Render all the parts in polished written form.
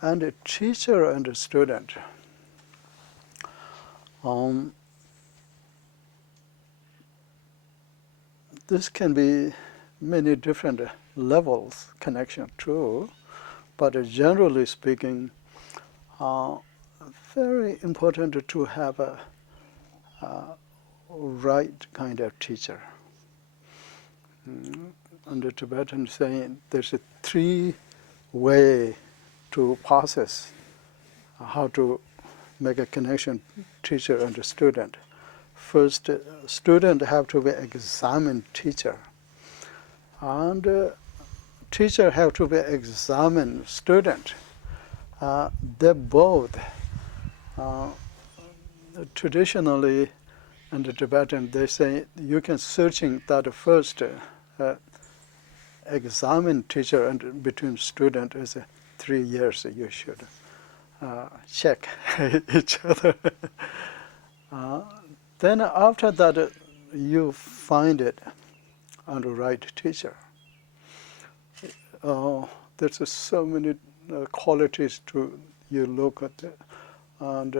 And a teacher and a student. This can be many different levels connection too, but generally speaking, very important to have a right kind of teacher. Under Tibetan saying, there's a three-way to process how to make a connection teacher and student. First, student have to be examined teacher, and teacher have to be examined student. They both traditionally, in the Tibetan, they say you can searching that first examine teacher and between student is 3 years. You should check each other. Then after that, you find it on the right teacher. There's so many qualities to you look at, and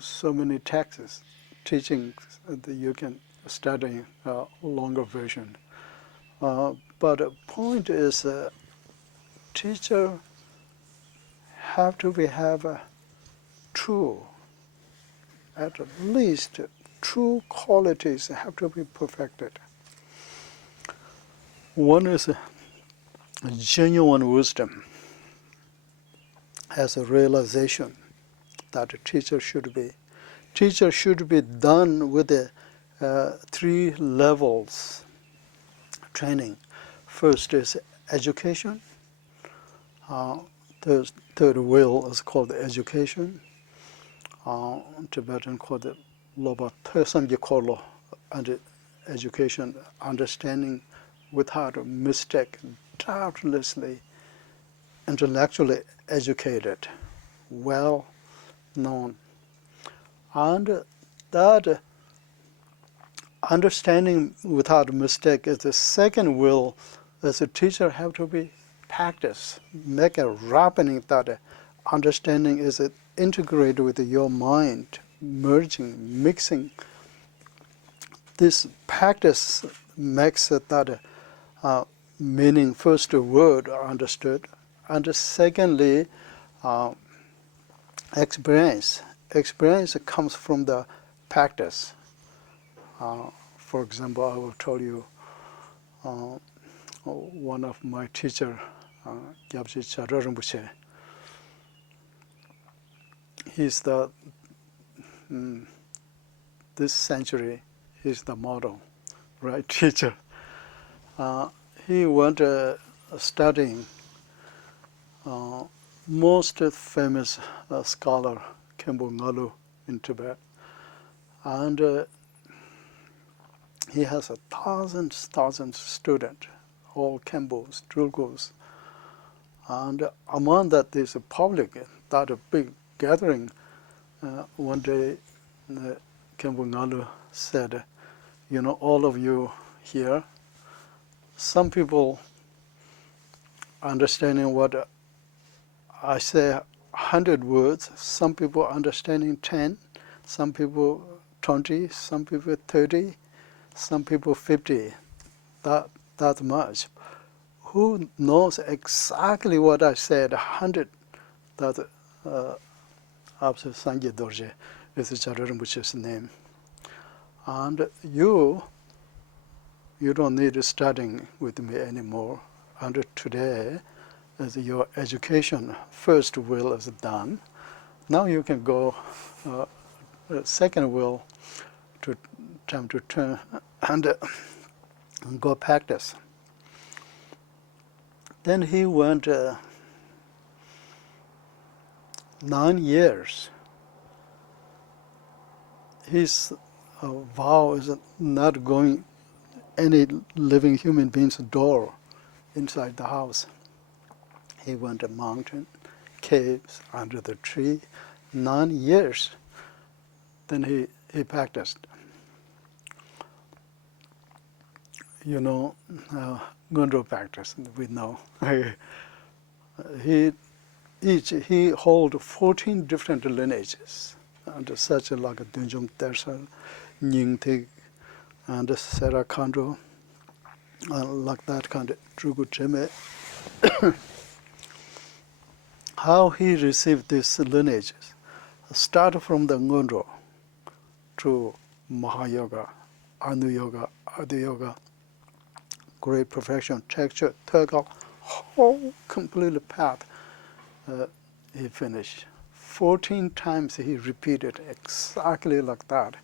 so many texts, teachings that you can study a longer version. But the point is, teacher have to have true, at least true qualities have to be perfected. One is genuine wisdom, as a realization that a teacher should be. Teacher should be done with the 3 levels training. First is education. The third will is called education. Tibetan called it Lama Tharchin Rinpoche, and education, understanding without mistake, doubtlessly, intellectually educated, well known. And that understanding without mistake is the second will, as a teacher have to be practiced, make a ripening that understanding is integrated with your mind, merging, mixing. This practice makes it that meaning first word are understood, and secondly, experience. Experience comes from the practice. For example, I will tell you one of my teacher, HH Dudjom Rinpoche. He's this century, he's the model, right, teacher. He went studying most famous scholar, Khenpo Ngalu in Tibet. And he has thousands students, all Khenpos, Drulgos. And among that, there's a public, that a big gathering. One day, Khenpo Ngalu said, all of you here, some people understanding what I say 100 words, some people understanding 10, some people 20, some people 30, some people 50, that much. Who knows exactly what I said, 100, that after Sangye Dorje is HH Rinpoche's name. And you don't need studying with me anymore. And today, as your education first will is done, now you can go second will to time to turn and go practice. Then he went 9 years. His vow is not going any living human being's door inside the house. He went to mountain, caves, under the tree, 9 years. Then he practiced. you know, Ngondro practice, we know. he hold 14 different lineages, and such like Dudjom Rinpoche, Nyingthig, and Sarah Khandro, like that kind of Drugu Cheme. How he received these lineages, start from the Ngondro to Mahayoga, Anu Yoga, Adi Yoga, Great Perfection, Texture, Turgal, whole complete path he finished. 14 times he repeated exactly like that.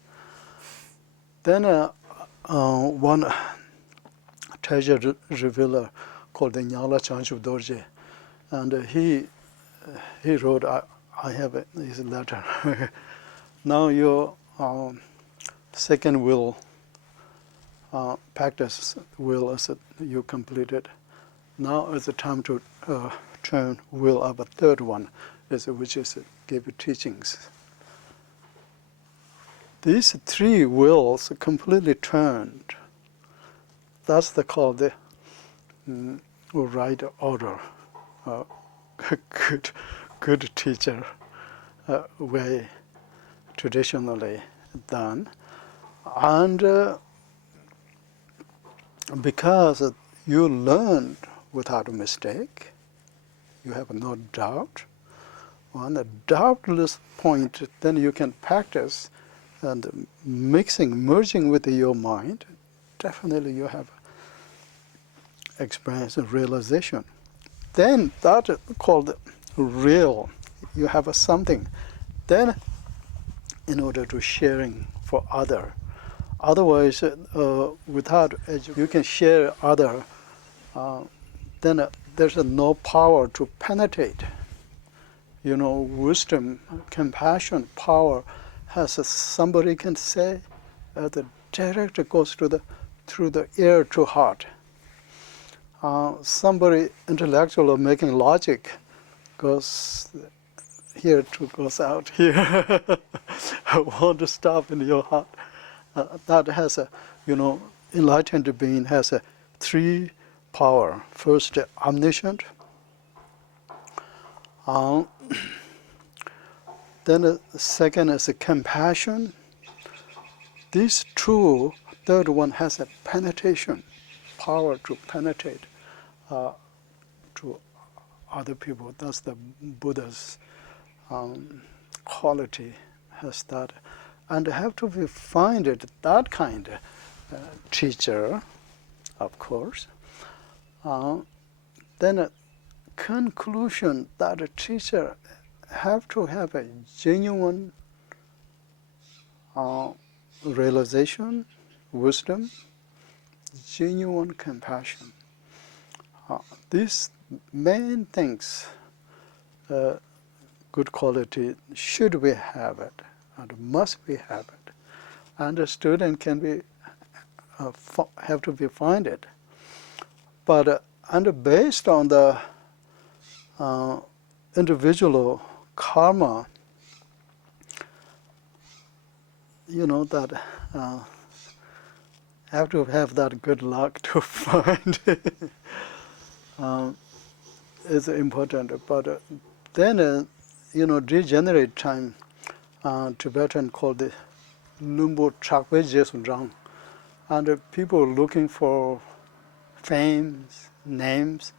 Then one treasure revealer called the Nyala Chanchu Dorje, and he wrote, I have his letter. Now your second will, practice will is you completed. Now is the time to turn will of a third one, which is give teachings. These three wills completely turned. That's called the right order, good teacher way traditionally done. And because you learned without a mistake, you have no doubt. On a doubtless point, then you can practice and merging with your mind. Definitely you have experience and realization. Then that is called real. You have something. Then in order to sharing for other. Otherwise, without you can share other, then there's no power to penetrate. You know, wisdom, compassion, power has somebody can say, the direct goes to through the ear to heart. Somebody intellectual making logic goes here to goes out here. I want to stop in your heart. That has enlightened being has three power. First, omniscient. Then the second is compassion. These two, third one has a penetration, power to penetrate to other people. That's the Buddha's quality, has that. And have to find it, that kind of teacher, of course. Then a conclusion that a teacher have to have a genuine realization, wisdom, genuine compassion. These main things, good quality, should we have it, and must we have it. And a student can be, have to be find it. But and based on the individual karma, that have to have that good luck to find it. Is important. But then, degenerate time, Tibetan called the Lumbu Chakwe Jesunjang, and people looking for fame, names,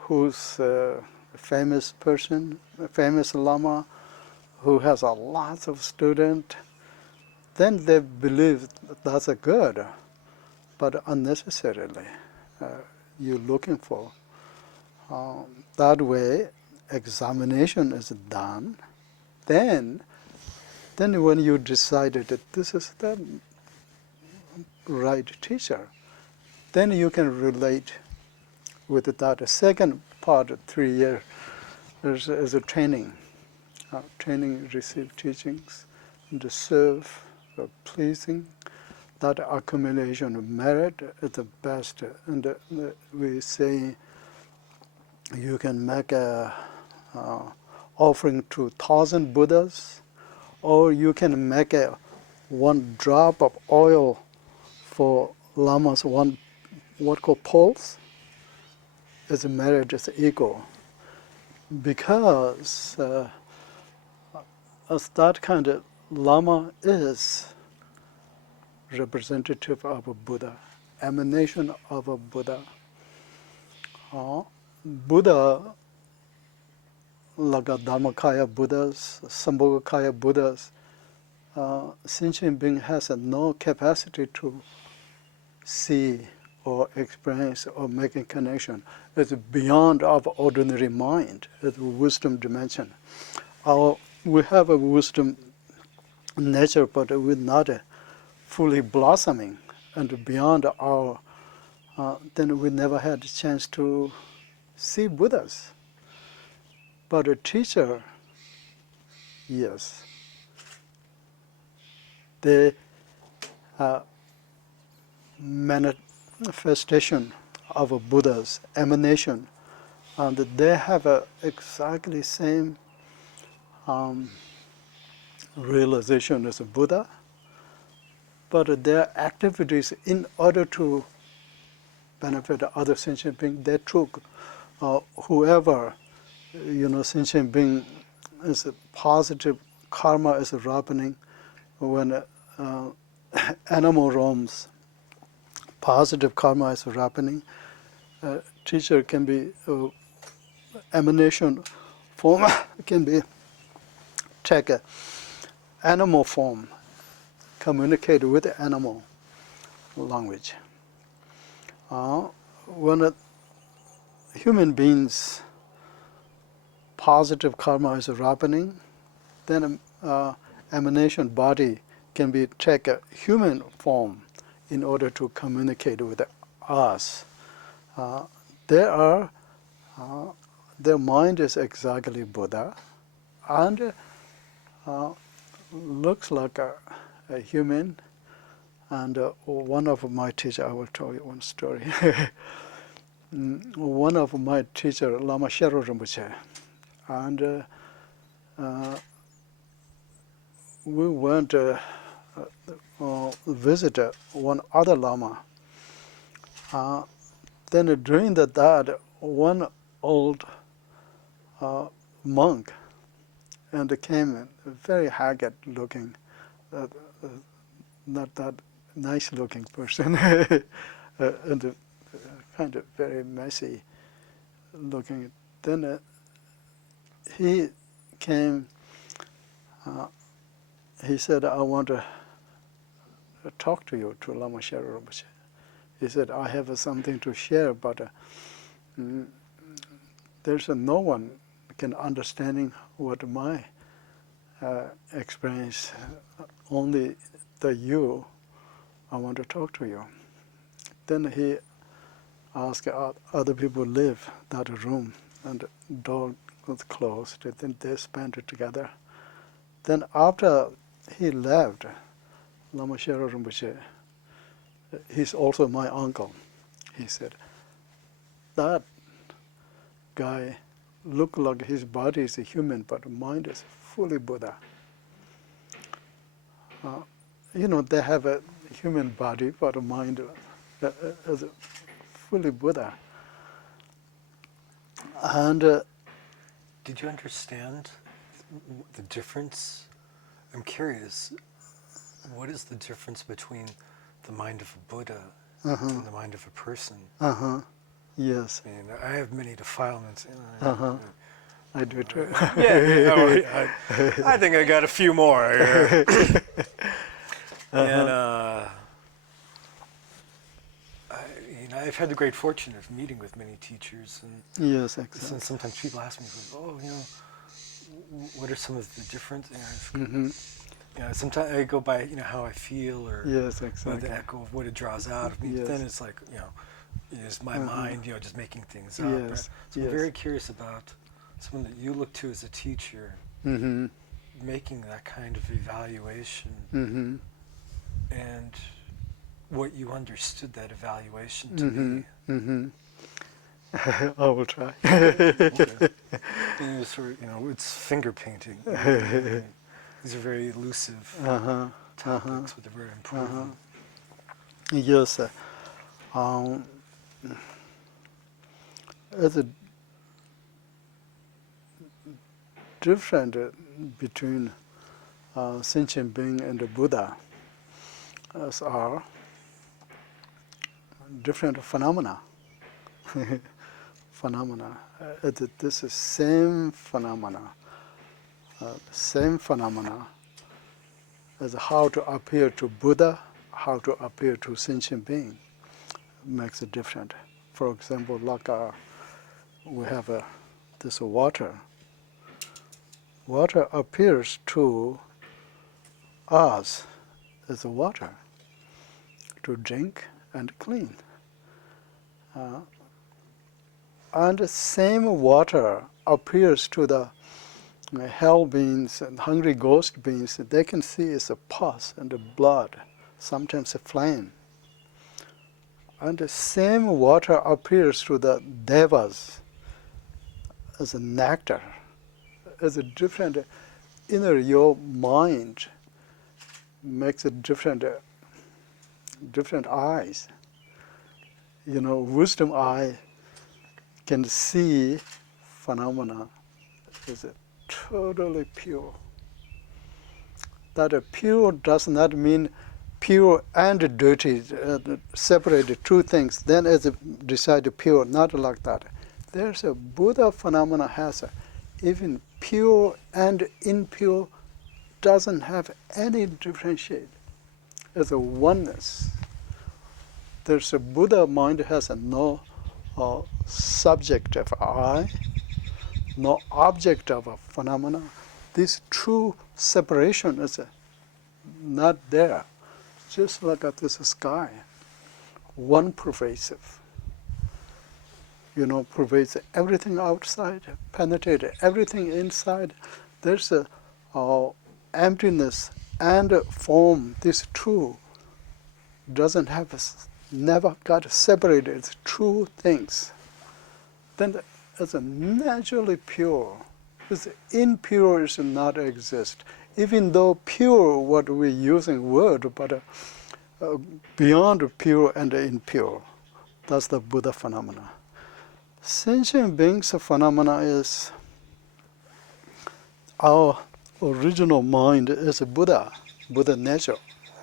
who's a famous person, a famous Lama, who has a lot of students, then they believe that's a good, but unnecessarily you're looking for. That way, examination is done. Then when you decided that this is the right teacher, then you can relate with that. Second part, 3 years, is a training. Training, receive teachings, and serve, pleasing. That accumulation of merit is the best. And we say you can make a offering to 1,000 Buddhas, or you can make one drop of oil for Lama's one, what called pulse, is married as ego. Because as that kind of Lama is representative of a Buddha, emanation of a Buddha. Buddha, like a Dharmakaya Buddhas, Sambhogakaya Buddhas, sentient being has no capacity to see or experience or make a connection. It's beyond our ordinary mind. It's a wisdom dimension. We have a wisdom nature, but we're not fully blossoming and beyond our, then we never had a chance to see Buddhas. But a teacher, yes, the manifestation of a Buddha's emanation, and they have exactly same realization as a Buddha, but their activities in order to benefit other sentient beings, they took whoever, sentient being is a positive karma is ripening when animal roams, positive karma is ripening. Teacher can be emanation form can be take a animal form, communicate with the animal language. When human beings positive karma is ripening, then emanation body can be take a human form in order to communicate with us. Their mind is exactly Buddha, and looks like a human. And one of my teachers, I will tell you one story. One of my teacher, Lama Tharchin Rinpoche, and we went visit one other Lama. Then during that, one old monk and came very haggard looking, not that nice looking person, and kind of very messy looking. Then he came, he said, I want to talk to you, to Lama Tharchin Rinpoche. He said, I have something to share, but there's no one can understanding what my experience, only the you, I want to talk to you. Then he asked other people leave that room, and the door was closed. Then they spent it together. Then after he left, Lama Tharchin Rinpoche, he's also my uncle, he said, that guy look like his body is a human, but mind is fully Buddha. They have a human body, but mind is fully Buddha. And did you understand the difference? I'm curious, what is the difference between the mind of a Buddha and the mind of a person? Yes. I mean, I have many defilements. I do too. I think I got a few more. And I've had the great fortune of meeting with many teachers, and yes, exactly. sometimes people ask me, what are some of the difference? Sometimes I go by, how I feel, or yes, exactly. the echo of what it draws out of me. Yes. But then it's like, it's my mind, just making things up. Yes. Right? So I'm very curious about someone that you look to as a teacher, making that kind of evaluation, and what you understood that evaluation to be. I will try. Okay. It's finger painting. These are very elusive topics, but they're very important. Yes, um, it's a different between sentient being and the Buddha as are different phenomena. Phenomena. This is same phenomena as how to appear to Buddha, how to appear to sentient being makes it different. For example, like we have this water. Water appears to us as water to drink and clean. And the same water appears to the hell beings and hungry ghost beings. They can see it's a pus and the blood, sometimes a flame. And the same water appears to the devas as a nectar, as a different inner your mind makes it different eyes. Wisdom eye can see phenomena as totally pure. That pure does not mean pure and dirty, separated two things. Then as it decided pure, not like that. There's a Buddha phenomena has even pure and impure doesn't have any differentiate. As a oneness. There's a Buddha mind has no subject of I, no object of a phenomena. This true separation is not there. Just like at this sky, one pervasive. Pervades everything outside, penetrates everything inside. There's a emptiness and form. This true doesn't have never got separated. It's true things. Then it's a naturally pure. This impure is not exist. Even though pure, what we're using word, but beyond pure and impure. That's the Buddha phenomena. Sentient beings phenomena is our original mind is Buddha nature.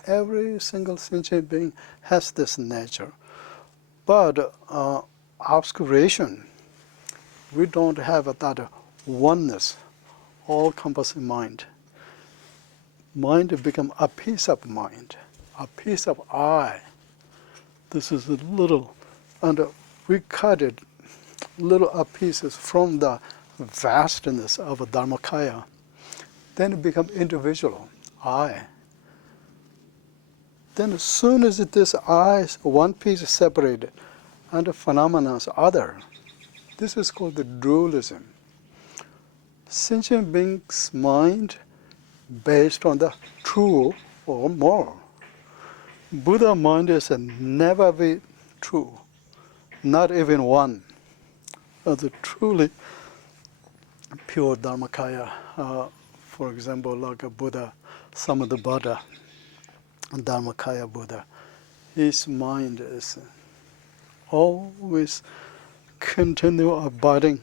Every single sentient being has this nature. But obscuration, we don't have that oneness, all-encompassing mind. Mind become a piece of mind, a piece of I. This is a little, and we cut it little pieces from the vastness of a Dharmakaya. Then it becomes individual, I. Then as soon as this I, one piece is separated, and the phenomena is other, this is called the dualism. Sentient being's mind based on the true or more. Buddha mind is never be true, not even one. The truly pure Dharmakaya, for example, like a Buddha, Samadhibuddha, Dharmakaya Buddha, his mind is always continue abiding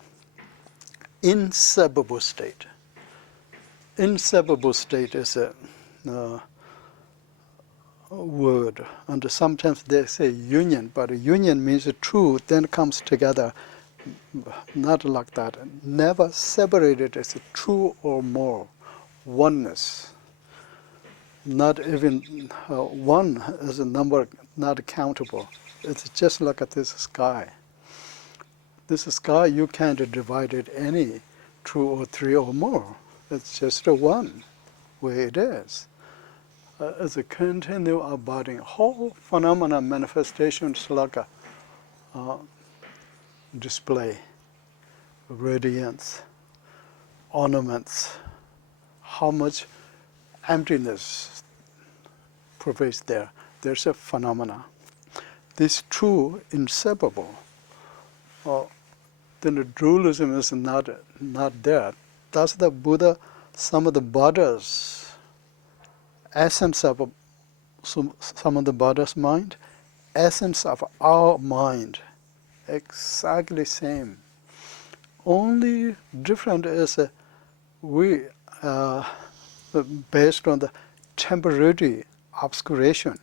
inseparable state. Inseparable state is a word, and sometimes they say union, but union means true, then comes together. Not like that. Never separated as a true or more. Oneness. Not even one as a number not countable. It's just like this sky. This sky you can't divide it any two or three or more. It's just a one way it is. It's a continual abiding. Whole phenomena manifestations like a display, radiance, ornaments, how much emptiness pervades there. There's a phenomena. This true, inseparable. Then the dualism is not there. That's the Buddha, some of the Buddha's essence of some of the Buddha's mind essence of our mind, exactly same. Only different is we, based on the temporary obscuration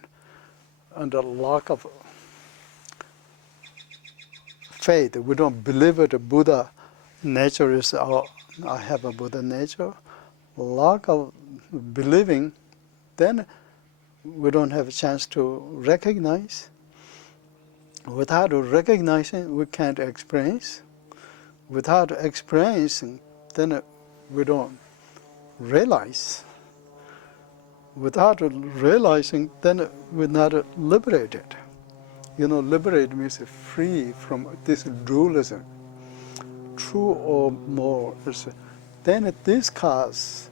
and the lack of faith, we don't believe that Buddha nature is our, I have a Buddha nature. Lack of believing, then we don't have a chance to recognize. Without recognizing, we can't experience. Without experiencing, then we don't realize. Without realizing, then we're not liberated. Liberate means free from this dualism, true or more. Then this cause,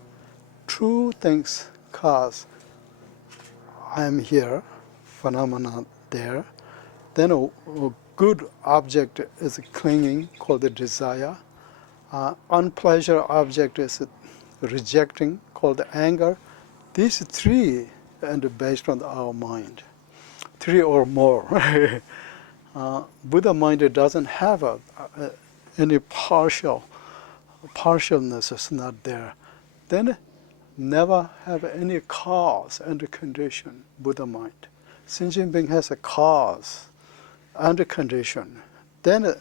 true things cause, I'm here, phenomena there. Then a good object is clinging, called the desire. Unpleasant object is rejecting, called the anger. These three, and based on our mind, three or more. Buddha mind doesn't have any partialness is not there. Then never have any cause and condition, Buddha mind. Sentient being has a cause and a condition. Then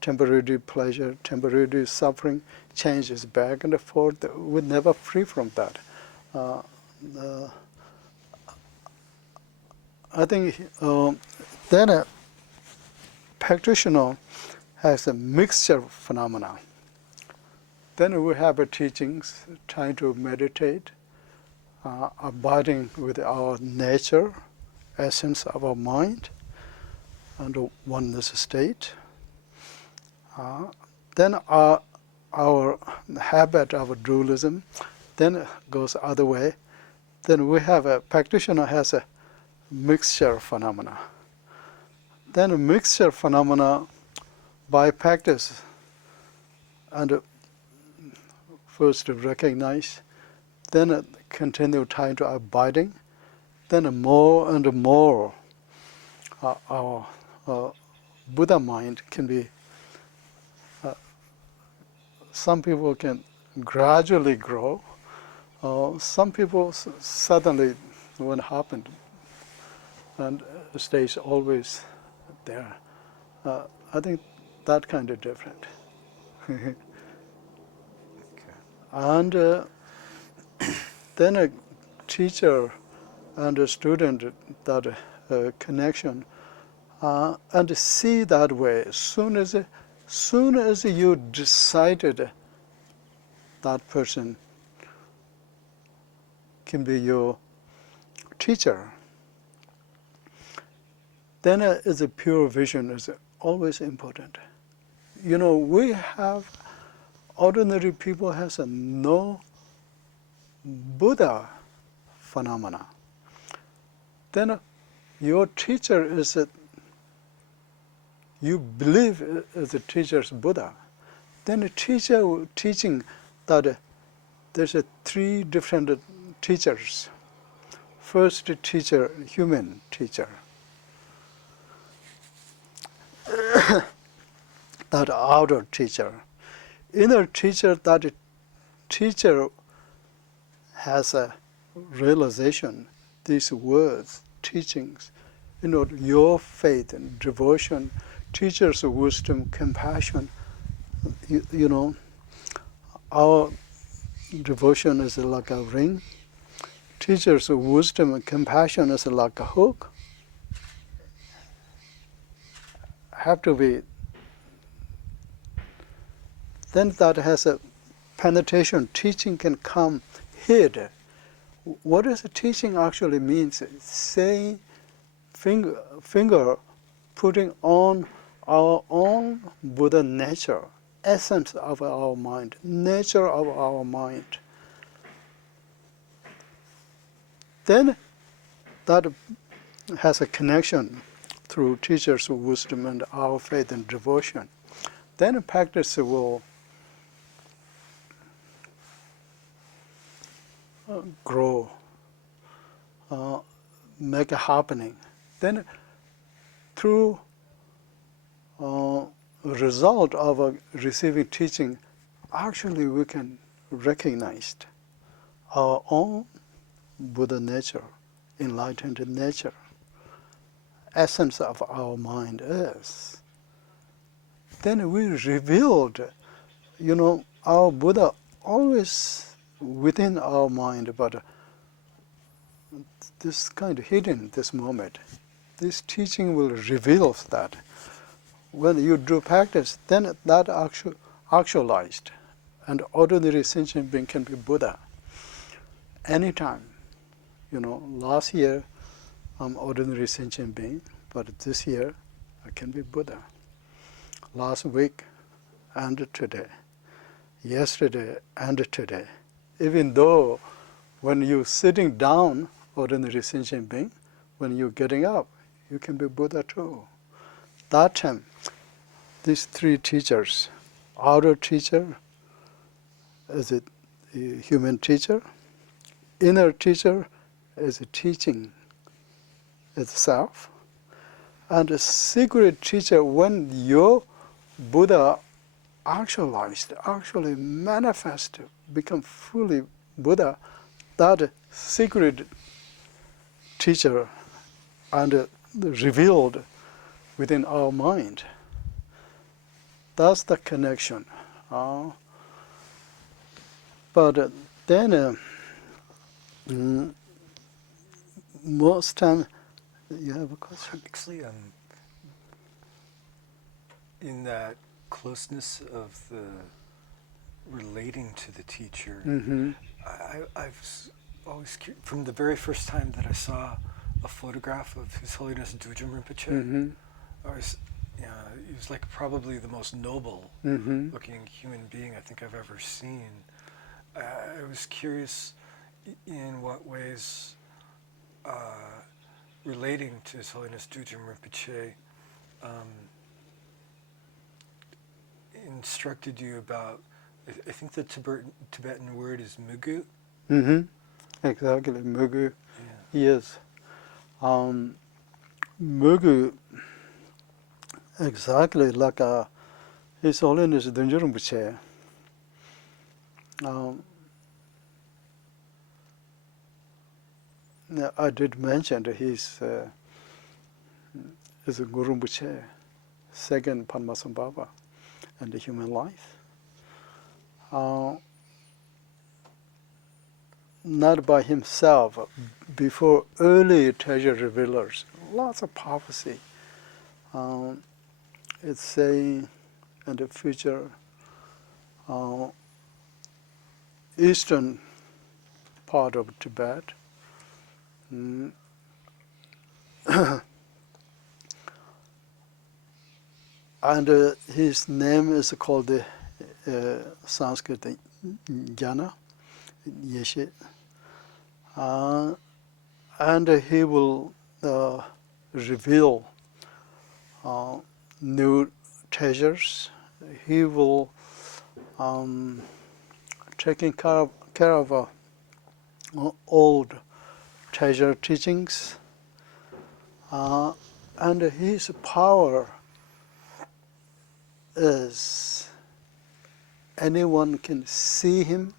temporary pleasure, temporary suffering changes back and forth. We're never free from that. I think then a practitioner has a mixture of phenomena. Then we have teachings trying to meditate, abiding with our nature, essence of our mind, and oneness state. Then our habit of dualism then goes other way. Then we have a practitioner has a mixture phenomena. Then a mixture phenomena by practice and first to recognize, then continue trying to abiding, then more and more our Buddha mind can be, some people can gradually grow, some people suddenly when happened and stays always there. I think that kind of different. Okay. And then a teacher and a student, that connection, and see that way. Soon as you decided that person can be your teacher, then is a pure vision is always important. We have, ordinary people has no Buddha phenomena. Then your teacher is you believe the teacher's Buddha. Then the teacher teaching that there's three different teachers. First teacher, human teacher. That outer teacher. Inner teacher, that teacher has a realization, these words, teachings, your faith and devotion, teacher's wisdom, compassion, our devotion is like a ring, teacher's wisdom and compassion is like a hook. Have to be, then that has a penetration, teaching can come hid. What does teaching actually means? Saying, finger putting on our own Buddha nature, essence of our mind, nature of our mind. Then that has a connection through teachers' wisdom and our faith and devotion. Then practice will grow, make it happening. Then through result of receiving teaching, actually we can recognize our own Buddha nature, enlightened nature, essence of our mind is. Then we revealed, our Buddha always within our mind, but this kind of hidden this moment. This teaching will reveal that. When you do practice, then that actualized, and ordinary sentient being can be Buddha. Anytime, last year I'm ordinary sentient being, but this year I can be Buddha. Last week and today, yesterday and today. Even though when you're sitting down, ordinary sentient being, when you're getting up, you can be Buddha too. That time, these three teachers, outer teacher is a human teacher, inner teacher is a teaching itself, and a secret teacher, when your Buddha actually manifest, become fully Buddha, that secret teacher and revealed within our mind. That's the connection. But then most time, you have a question? Actually, in that closeness of the relating to the teacher, I've always, from the very first time that I saw a photograph of His Holiness Dudjom Rinpoche, he was like probably the most noble looking human being I think I've ever seen. I was curious in what ways relating to His Holiness Dudjom Rinpoche instructed you about, I think the Tibetan word is mugu. Exactly, mugu. Yeah. Yes. Mugu, exactly like His Holiness Dudjom Rinpoche. I did mention that he's a Guru Rinpoche, second Padmasambhava in the human life. Not by himself, before early treasure revealers, lots of prophecy. It's saying in the future, eastern part of Tibet, and his name is called the Sanskrit Jnana, Yeshe. And he will reveal new treasures. He will taking care of old treasure teachings, and his power is anyone can see him,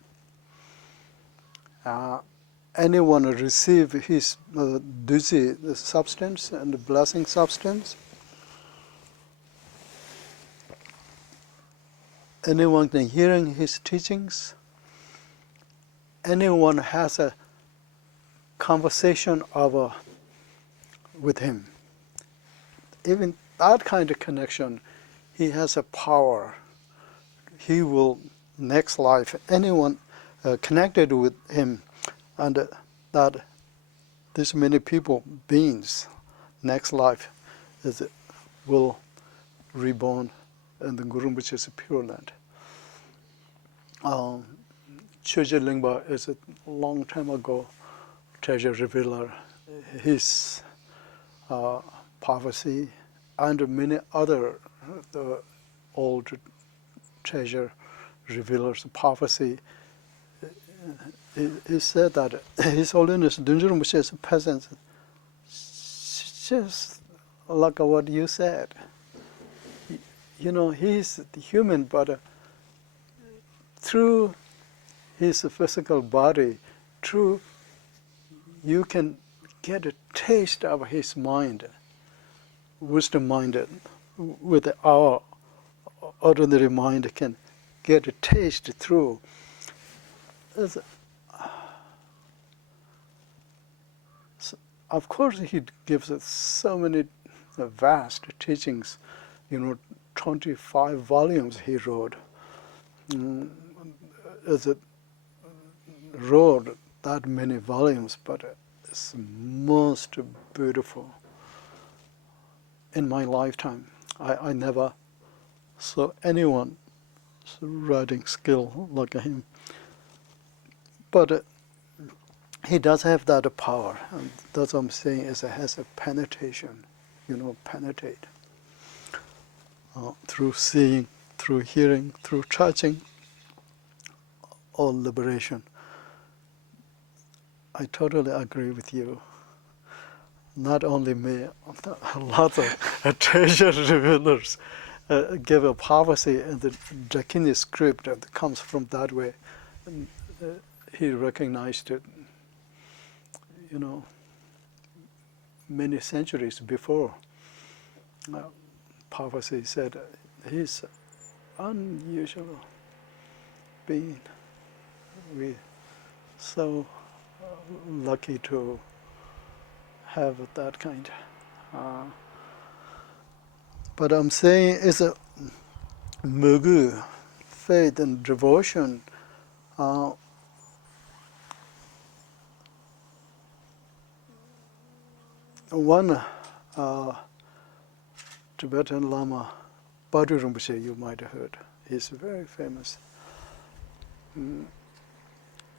anyone receive his duty, the substance and the blessing substance. Anyone can hearing his teachings. Anyone has a conversation with him. Even that kind of connection, he has a power. He will, next life, anyone connected with him, and that this many people, beings, next life will reborn in the Guru Rinpoche's Pure Land. Choje Lingpa is a long time ago treasure revealer. His prophecy and many other old treasure revealers' prophecy. He said that His Holiness Dudjom Rinpoche's presence just like what you said. You know, he's human, but through his physical body, through you can get a taste of his mind, wisdom mind, with our ordinary mind can get a taste through. Of course, he gives us so many vast teachings. 25 volumes he wrote. As it wrote that many volumes, but it's most beautiful. In my lifetime, I never saw anyone writing skill like him. But he does have that power, and that's what I'm saying, is it has a penetration, penetrate. Through seeing, through hearing, through touching, all liberation. I totally agree with you. Not only me, lots of treasure revealers give a prophecy in the Dakini script that comes from that way. And, he recognized it, many centuries before. Prophecy said he's unusual being. We're so lucky to have that kind. But I'm saying it's a mugu, faith and devotion. One Tibetan Lama, Badu Rinpoche, you might have heard. He's very famous.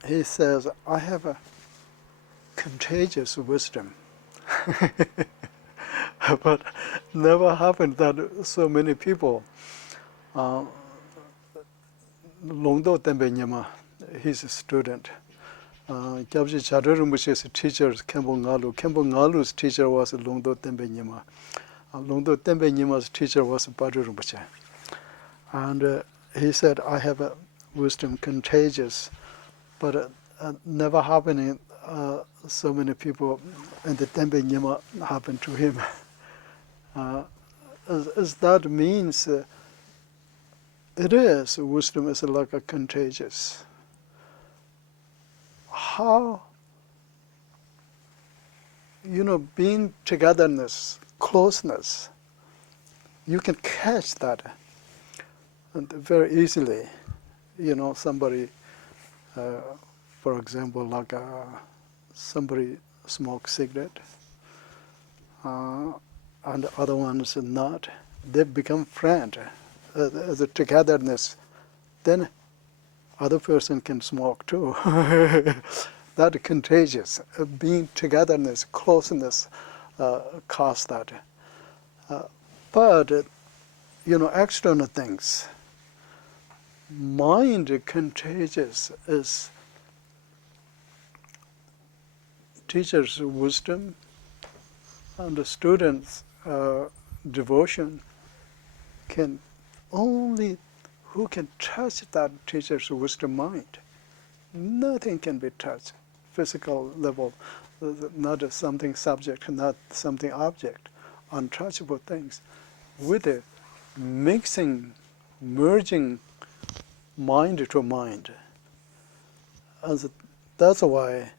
He says, I have a contagious wisdom. But never happened that so many people, Longdo Tembe Nyama, he's a student. Gyabji Chadar Rinpoche's teacher, Khenpo Ngalu. Khenpo Ngalu's teacher was Longdo Tembe Nyama. Longdo Tembe Nyama's teacher was Badu Rinpoche. And he said, I have a wisdom contagious, but never happening so many people, and the Tembe Nyama happened to him. As that means, it is, wisdom is like a contagious. How, being togetherness, closeness, you can catch that and very easily. Somebody, for example, like somebody smokes cigarette, and the other ones not. They become friends. As a togetherness, then other person can smoke too. That contagious. Being togetherness, closeness, cause that. But external things. Mind contagious is teacher's wisdom and the student's devotion can only who can touch that teacher's wisdom mind. Nothing can be touched, physical level, not something subject, not something object, untouchable things. With a mixing, merging mind to mind. And that's why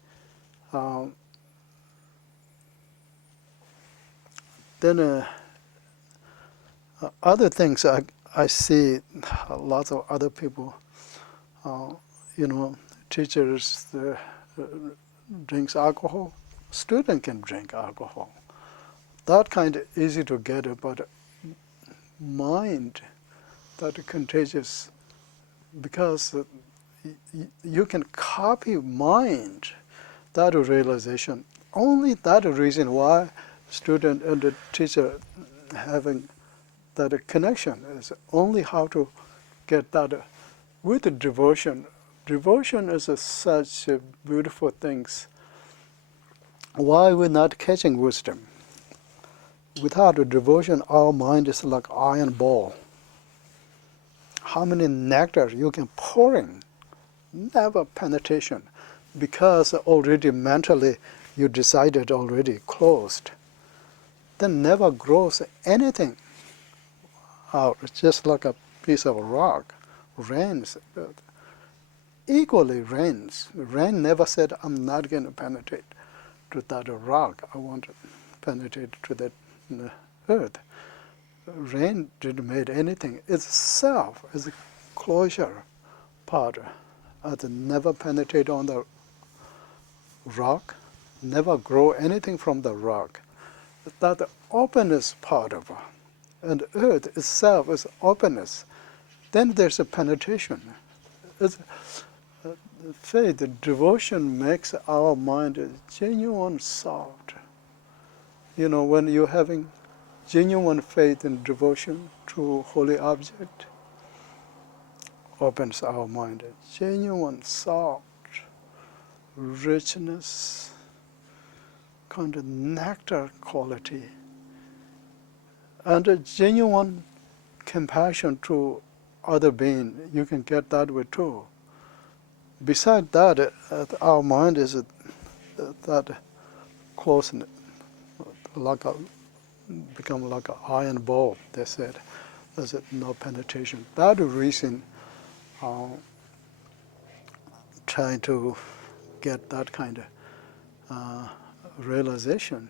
then other things I see lots of other people, teachers drinks alcohol, student can drink alcohol. That kind of easy to get it, but mind, that contagious, because you can copy mind, that realization. Only that reason why student and the teacher having that connection is only how to get that with the devotion. Devotion is such a beautiful things. Why we're not catching wisdom? Without a devotion, our mind is like iron ball. How many nectar you can pour in, never penetration, because already mentally you decided already closed. Then never grows anything out, just like a piece of rock. Rains, equally rains. Rain never said, I'm not going to penetrate to that rock. I want to penetrate to that earth. Rain didn't make anything. Itself is a closure part. It never penetrate on the rock, never grow anything from the rock. That openness part of it. And earth itself is openness. Then there's a penetration. It's, faith, devotion makes our mind genuine soft. You know, when you're having genuine faith and devotion to holy object, opens our mind. Genuine soft richness, kind of nectar quality, and a genuine compassion to other being. You can get that way too. Besides that, our mind is that close, like a, become like an iron ball, they said. There's no penetration. That reason, trying to get that kind of realization.